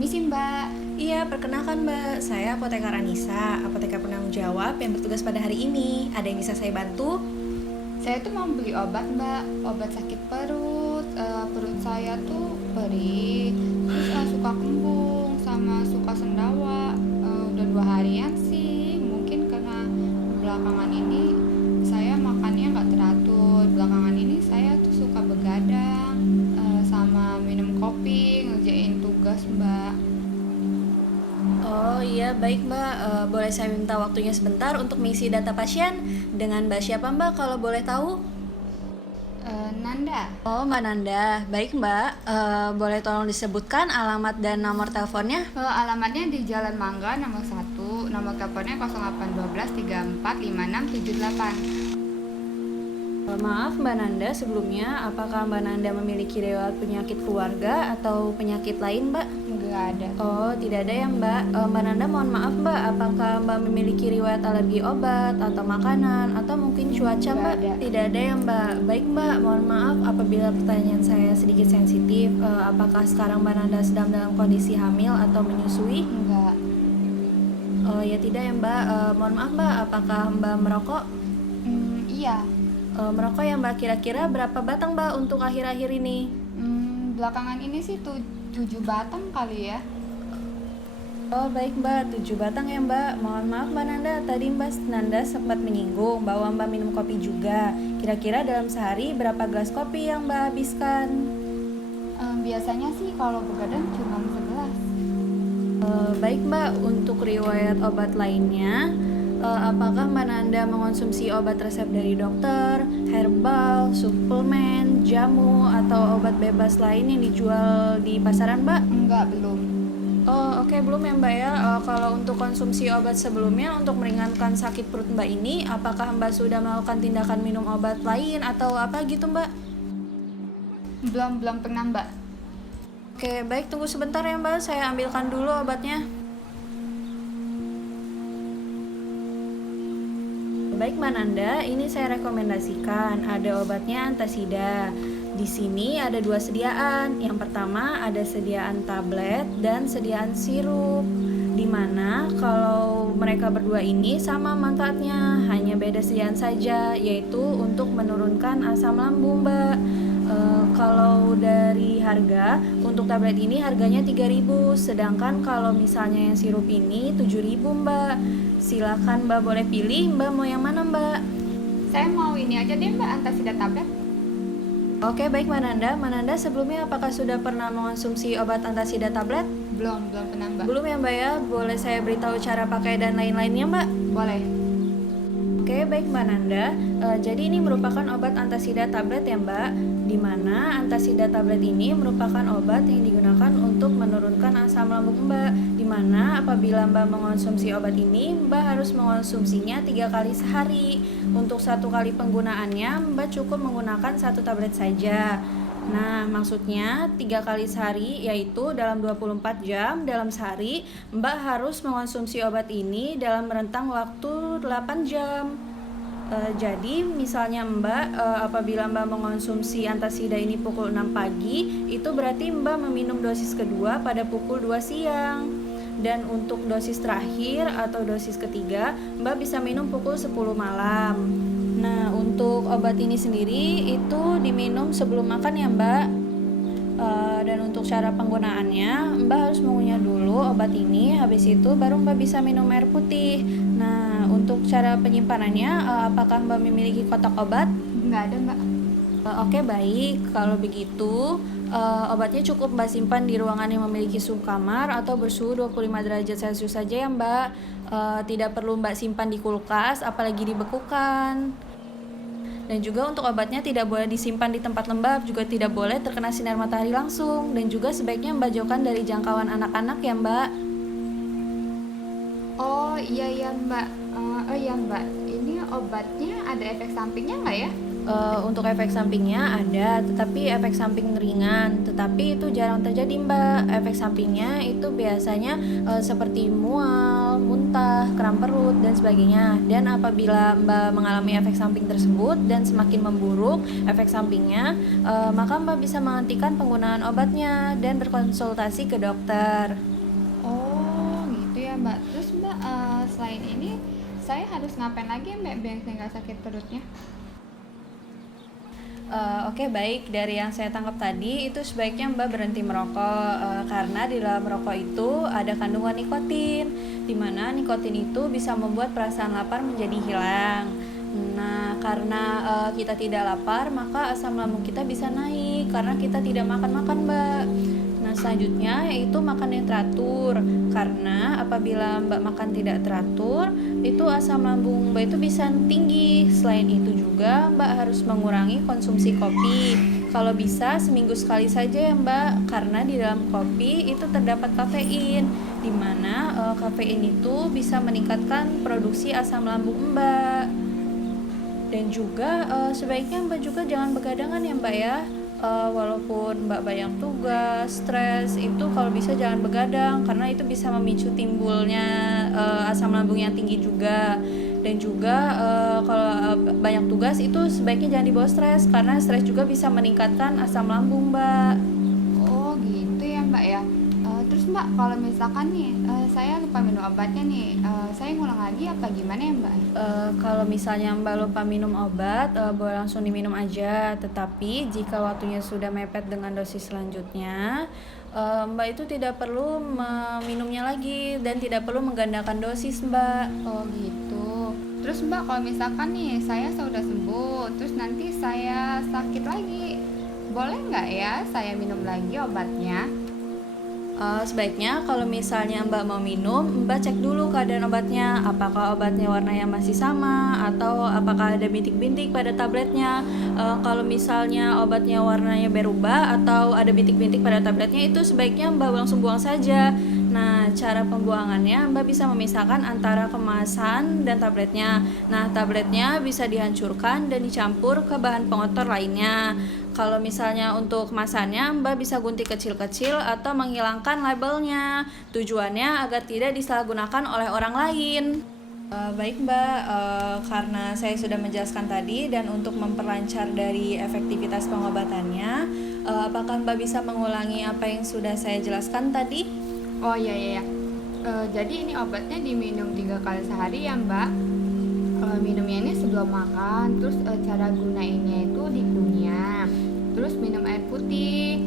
Misi Mbak. Iya, perkenalkan Mbak, saya Apotekar Anissa, apoteker penanggung jawab yang bertugas pada hari ini. Ada yang bisa saya bantu? Saya tuh mau beli obat Mbak, obat sakit perut. Perut saya tuh perih, terus suka kembung sama suka sendawa. Udah 2 harian sih, mungkin karena belakangan ini saya makannya nggak teratur. Belakangan ini saya tuh suka begadang, sama minum kopi, ngerjain tugas Mbak. Oh iya, baik Mbak. Boleh saya minta waktunya sebentar untuk mengisi data pasien? Dengan Mbak siapa Mbak kalau boleh tahu? Nanda. Oh, Mbak Nanda. Baik Mbak, boleh tolong disebutkan alamat dan nomor teleponnya? Alamatnya di Jalan Mangga nomor 1, nomor teleponnya 0812 34 5678. Maaf Mbak Nanda, sebelumnya apakah Mbak Nanda memiliki riwayat penyakit keluarga atau penyakit lain Mbak? Enggak ada. Oh, tidak ada ya Mbak. Mbak Nanda mohon maaf Mbak, apakah Mbak memiliki riwayat alergi obat atau makanan atau mungkin cuaca Mbak? Nggak ada. Tidak ada ya Mbak. Baik Mbak, mohon maaf apabila pertanyaan saya sedikit sensitif. Apakah sekarang Mbak Nanda sedang dalam kondisi hamil atau menyusui? Enggak. Oh ya tidak ya Mbak. Mohon maaf Mbak, apakah Mbak merokok? Iya. Merokok ya Mbak, kira-kira berapa batang Mbak untuk akhir-akhir ini? Belakangan ini sih 7 batang kali ya. Oh baik Mbak, 7 batang ya Mbak. Mohon maaf Mbak Nanda, tadi Mbak Nanda sempat menyinggung bahwa Mbak minum kopi juga. Kira-kira dalam sehari berapa gelas kopi yang Mbak habiskan? Biasanya sih kalau begadang cuma 11. Baik Mbak, untuk riwayat obat lainnya, apakah Mbak Nanda mengonsumsi obat resep dari dokter, herbal, suplemen, jamu, atau obat bebas lain yang dijual di pasaran Mbak? Enggak, belum. Oh oke, belum ya Mbak ya. Kalau untuk konsumsi obat sebelumnya untuk meringankan sakit perut Mbak ini, apakah Mbak sudah melakukan tindakan minum obat lain atau apa gitu Mbak? Belum pernah Mbak. Oke, baik, tunggu sebentar ya Mbak, saya ambilkan dulu obatnya. Baik Mbak Nanda, ini saya rekomendasikan ada obatnya antasida. Di sini ada 2 sediaan. Yang pertama ada sediaan tablet dan sediaan sirup. Dimana kalau mereka berdua ini sama manfaatnya, hanya beda sediaan saja, yaitu untuk menurunkan asam lambung Mbak. Kalau dari harga, untuk tablet ini harganya 3.000, sedangkan kalau misalnya yang sirup ini 7.000 Mbak. Silakan Mbak boleh pilih, Mbak mau yang mana Mbak? Saya mau ini aja deh Mbak, antasida tablet. Oke baik Mbak Nanda. Mbak Nanda sebelumnya apakah sudah pernah mengonsumsi obat antasida tablet? Belum pernah Mbak. Belum ya Mbak ya, boleh saya beritahu cara pakai dan lain-lainnya Mbak? Boleh. Oke, baik Mbak Nanda. Jadi ini merupakan obat antasida tablet ya Mbak, di mana antasida tablet ini merupakan obat yang digunakan untuk menurunkan asam lambung Mbak, di mana apabila Mbak mengonsumsi obat ini, Mbak harus mengonsumsinya 3 kali sehari. Untuk 1 kali penggunaannya, Mbak cukup menggunakan 1 tablet saja. Nah, maksudnya 3 kali sehari, yaitu dalam 24 jam dalam sehari, Mbak harus mengonsumsi obat ini dalam rentang waktu 8 jam. Jadi misalnya Mbak, apabila Mbak mengonsumsi antasida ini pukul 6 pagi, itu berarti Mbak meminum dosis kedua pada pukul 2 siang. Dan untuk dosis terakhir atau dosis ketiga, Mbak bisa minum pukul 10 malam. Nah, untuk obat ini sendiri itu diminum sebelum makan ya Mbak. Dan untuk cara penggunaannya, Mbak harus mengunyah dulu obat ini, habis itu baru Mbak bisa minum air putih. Nah, untuk cara penyimpanannya, apakah Mbak memiliki kotak obat? Enggak ada Mbak. Oke baik, kalau begitu obatnya cukup Mbak simpan di ruangan yang memiliki suhu kamar atau bersuhu 25 derajat Celcius saja ya Mbak. Tidak perlu Mbak simpan di kulkas, apalagi dibekukan. Dan juga untuk obatnya tidak boleh disimpan di tempat lembab, juga tidak boleh terkena sinar matahari langsung. Dan juga sebaiknya Mbak jauhkan dari jangkauan anak-anak ya Mbak. Oh iya Mbak. Oh iya Mbak, ini obatnya ada efek sampingnya nggak ya? Untuk efek sampingnya ada, tetapi efek samping ringan. Tetapi itu jarang terjadi Mbak. Efek sampingnya itu biasanya seperti mual, muntah, muntah, kram perut, dan sebagainya. Dan apabila Mbak mengalami efek samping tersebut dan semakin memburuk efek sampingnya, maka Mbak bisa menghentikan penggunaan obatnya dan berkonsultasi ke dokter. Oh, gitu ya Mbak. Terus Mbak, selain ini saya harus ngapain lagi ya Mbak biar saya nggak sakit perutnya? Oke, baik. Dari yang saya tangkap tadi, itu sebaiknya Mbak berhenti merokok karena di dalam rokok itu ada kandungan nikotin, di mana nikotin itu bisa membuat perasaan lapar menjadi hilang. Nah, karena kita tidak lapar, maka asam lambung kita bisa naik karena kita tidak makan-makan, Mbak. Nah, selanjutnya yaitu makan yang teratur. Karena apabila Mbak makan tidak teratur, itu asam lambung Mbak itu bisa tinggi. Selain itu juga Mbak harus mengurangi konsumsi kopi. Kalau bisa seminggu sekali saja ya Mbak, karena di dalam kopi itu terdapat kafein, di mana kafein itu bisa meningkatkan produksi asam lambung Mbak. Dan juga sebaiknya Mbak juga jangan begadangan ya Mbak ya. Walaupun Mbak banyak tugas, stres, itu kalau bisa jangan begadang karena itu bisa memicu timbulnya asam lambung yang tinggi juga. Dan juga kalau banyak tugas itu sebaiknya jangan dibawa stres karena stres juga bisa meningkatkan asam lambung Mbak. Oh, gitu ya Mbak ya. Terus Mbak, kalau misalkan nih saya lupa minum obatnya nih, saya ngulang lagi apa gimana ya Mbak? Kalau misalnya Mbak lupa minum obat, boleh langsung diminum aja. Tetapi jika waktunya sudah mepet dengan dosis selanjutnya, Mbak itu tidak perlu meminumnya lagi dan tidak perlu menggandakan dosis, Mbak. Oh, gitu. Terus Mbak, kalau misalkan nih saya sudah sembuh, terus nanti saya sakit lagi, boleh nggak ya saya minum lagi obatnya? Sebaiknya kalau misalnya Mbak mau minum, Mbak cek dulu keadaan obatnya, apakah obatnya warnanya masih sama atau apakah ada bintik-bintik pada tabletnya. Kalau misalnya obatnya warnanya berubah atau ada bintik-bintik pada tabletnya, itu sebaiknya Mbak langsung buang saja. Nah, cara pembuangannya Mbak bisa memisahkan antara kemasan dan tabletnya. Nah, tabletnya bisa dihancurkan dan dicampur ke bahan pengotor lainnya. Kalau misalnya untuk kemasannya, Mbak bisa gunting kecil-kecil atau menghilangkan labelnya. Tujuannya agar tidak disalahgunakan oleh orang lain. Baik Mbak, karena saya sudah menjelaskan tadi dan untuk memperlancar dari efektivitas pengobatannya, apakah Mbak bisa mengulangi apa yang sudah saya jelaskan tadi? Oh, iya iya iya. Jadi ini obatnya diminum 3 kali sehari ya Mbak. Minumnya ini sebelum makan, terus cara gunainnya itu dikunyah, terus minum air putih.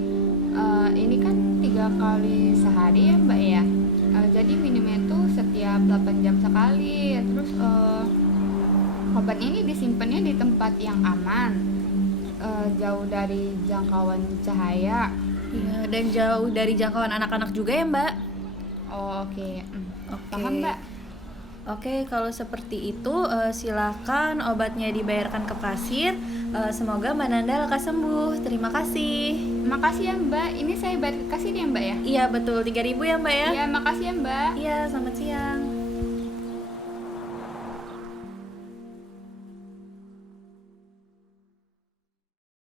Ini kan 3 kali sehari ya Mbak ya. Jadi minumnya itu setiap 8 jam sekali. Terus obatnya ini disimpannya di tempat yang aman, jauh dari jangkauan cahaya. Iya, dan jauh dari jangkauan anak-anak juga ya Mbak. Oh, oke. Oke. Paham Mbak? Oke, kalau seperti itu silakan obatnya dibayarkan ke kasir. Semoga Mbak Nanda lekas sembuh. Terima kasih. Makasih ya Mbak. Ini saya bayar kasih ya Mbak ya. Iya betul, 3.000 ya Mbak ya. Iya, makasih ya Mbak. Iya, selamat siang.